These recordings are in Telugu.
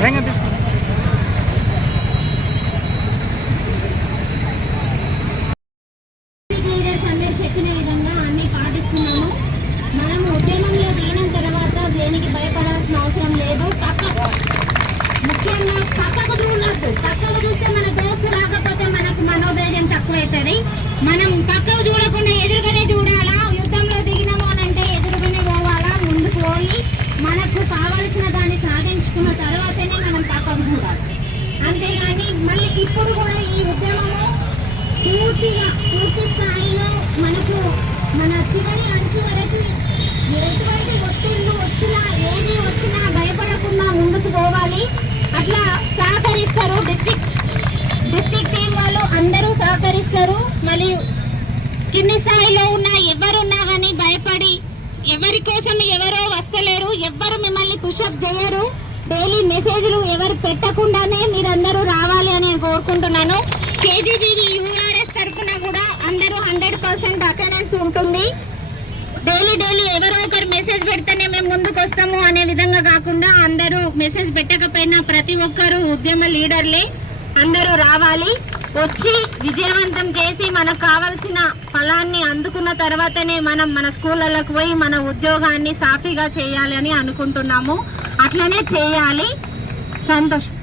భయంగా తీసుకో. చెప్పిన విధంగా అన్ని పాటిస్తున్నాము. మనం ఉద్యమంలో తర్వాత దేనికి భయపడాల్సిన అవసరం లేదు. పక్క ముఖ్యంగా పక్కకు పక్కకు చూస్తే మన దోస్తు రాకపోతే మనకు మనోధైర్యం తక్కువైతుంది. మనం పక్కకు చూడకుండా ఎదురుగానే చూడాలా యుద్ధంలో దిగినాము అని అంటే ఎదురుగానే పోవాలా ముందుకు పోయి మనకు కావలసిన దాన్ని సాధించుకున్న తర్వాతనే మనం పక్కకు చూడాలి అంతేగాని మళ్ళీ ఇప్పుడు కూడా ఈ ఉద్యమము పూర్తిగా పూర్తి స్థాయిలో మనకు మన చివరి అంచు వరకు ఎటువంటి ఒత్తిళ్ళు వచ్చినా ఏది వచ్చినా భయపడకుండా ముందుకు పోవాలి. అట్లా సహకరిస్తారు డిస్ట్రిక్ట్ డిస్ట్రిక్ట్ టీం వాళ్ళు అందరూ సహకరిస్తారు. మరియు కింది స్థాయిలో ఉన్న ఎవరున్నా కానీ భయపడి ఎవరి కోసం ఎవరో వస్తలేరు ఎవ్వరు మిమ్మల్ని పుషప్ చేయరు. డైలీ మెసేజ్లు ఎవరు పెట్టకుండానే మీరందరూ రావాలి అని కోరుకుంటున్నాను. కోరుకుంటున్నాను కేజీబీవి పర్సెంట్ అటెండెన్స్ ఉంటుంది. డైలీ డైలీ ఎవరో ఒకరు మెసేజ్ పెడితేనే మేము ముందుకు వస్తాము అనే విధంగా కాకుండా అందరూ మెసేజ్ పెట్టకపోయినా ప్రతి ఒక్కరు ఉద్యమ లీడర్లే. అందరూ రావాలి. వచ్చి విజయవంతం చేసి మనకు కావాల్సిన ఫలాన్ని అందుకున్న తర్వాతనే మనం మన స్కూళ్ళలోకి పోయి మన ఉద్యోగాన్ని సాఫీగా చేయాలి అని అనుకుంటున్నాము. అట్లనే చేయాలి. సంతోషం.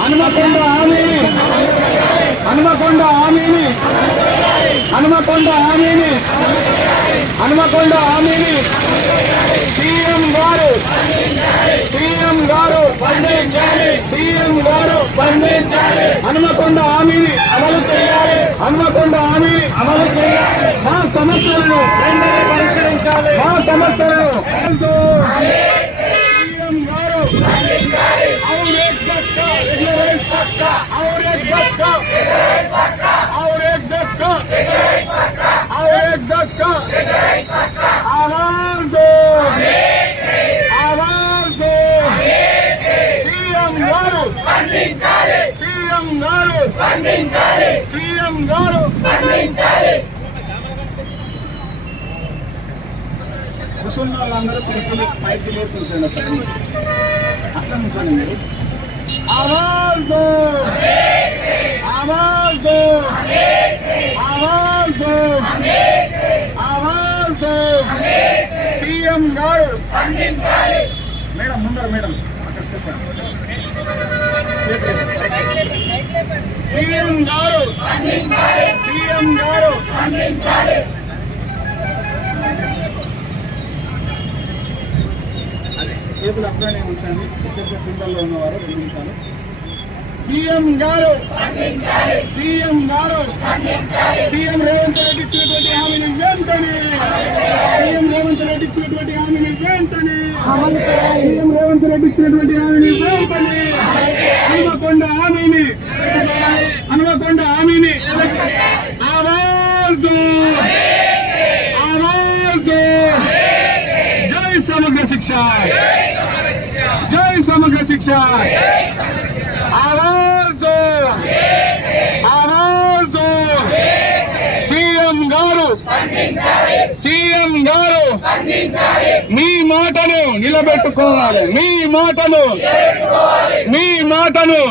హనుమకొండ హామీని హనుమకొండ హామీని హనుమకొండ హామీని హనుమకొండ హామీని సీఎం గారు సీఎం గారు స్పందించాలి సీఎం గారు స్పందించాలి హనుమకొండ హామీని అమలు చేయాలి. హనుమకొండ హామీని అమలు చేయాలి. మా సమస్యలను సమస్యలను స్పందించాలి. సీఎం గారు స్పందించాలి. సీఎం గారు స్పందించాలి. కూర్చున్న వాళ్ళందరూ కూర్చుని పైకి లేపు కూర్చోండి ఒకసారి అట్లా కూర్చోండి ఆవాజ్ దో! ఆవాజ్ దో! ఆవాజ్ దో! ఆవాజ్ దో! సీఎం గారు స్పందించాలి. మేడం ముందర మేడం అక్కడ చెప్పండి. సీఎం గారు సీఎం గారు స్పందించాలి. చేతులు అట్లనే ఉంచండి. ఇద్దరు సింబల్లో ఉన్నవారు రెండు నిమిషాలు సీఎం గారు సీఎం గారు సీఎం రేవంత్ రెడ్డి ఇచ్చినటువంటి హామీని వెంటనే సీఎం రేవంత్ రెడ్డి ఇచ్చినటువంటి హామీని వెంటనే సీఎం రేవంత్ రెడ్డి ఇచ్చినటువంటి హామీని వెంటనే హనుమకొండ హామీని. హనుమకొండ హామీని. ఆవాజ్ దో జై సమగ్ర శిక్ష జై సమగ్ర శిక్ష आवाज दो आवाज दो సీఎం గారు సీఎం గారు మీ మాటను నిలబెట్టుకోవాలి మీ మాటను మీ మాటను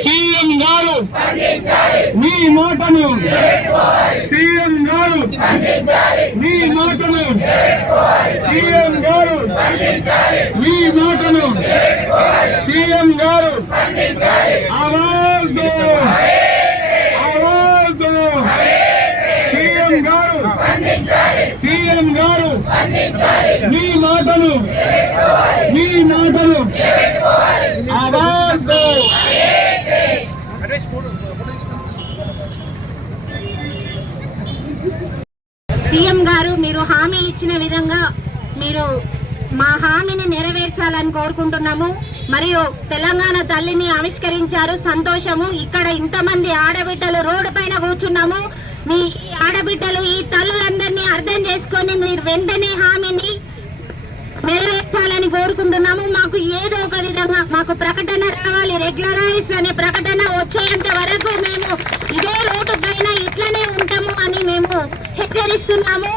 సీఎం గారు మీ మాటను సీఎం గారు మీ మాటను సీఎం గారు మీ మాటను సీఎం గారు ఆవాజ్ ఆవాజ్ సీఎం గారు సీఎం గారు మీ మాటను మీ మాటను ఇచ్చిన విధంగా మీరు మా హామీని నెరవేర్చాలని కోరుకుంటున్నాము. మరియు తెలంగాణ తల్లిని ఆవిష్కరించారు. సంతోషము. ఇక్కడ ఇంతమంది ఆడబిడ్డలు రోడ్డు పైన కూర్చున్నాము. మీ ఆడబిడ్డలు ఈ తల్లులందరినీ అర్థం చేసుకొని మీరు వెంటనే హామీని నెరవేర్చాలని కోరుకుంటున్నాము. మాకు ఏదో ఒక విధంగా మాకు ప్రకటన రావాలి. రెగ్యులరైజ్ అనే ప్రకటన వచ్చేంత వరకు మేము ఇదే రోడ్డు పైన ఇట్లనే ఉంటాము అని మేము హెచ్చరిస్తున్నాము.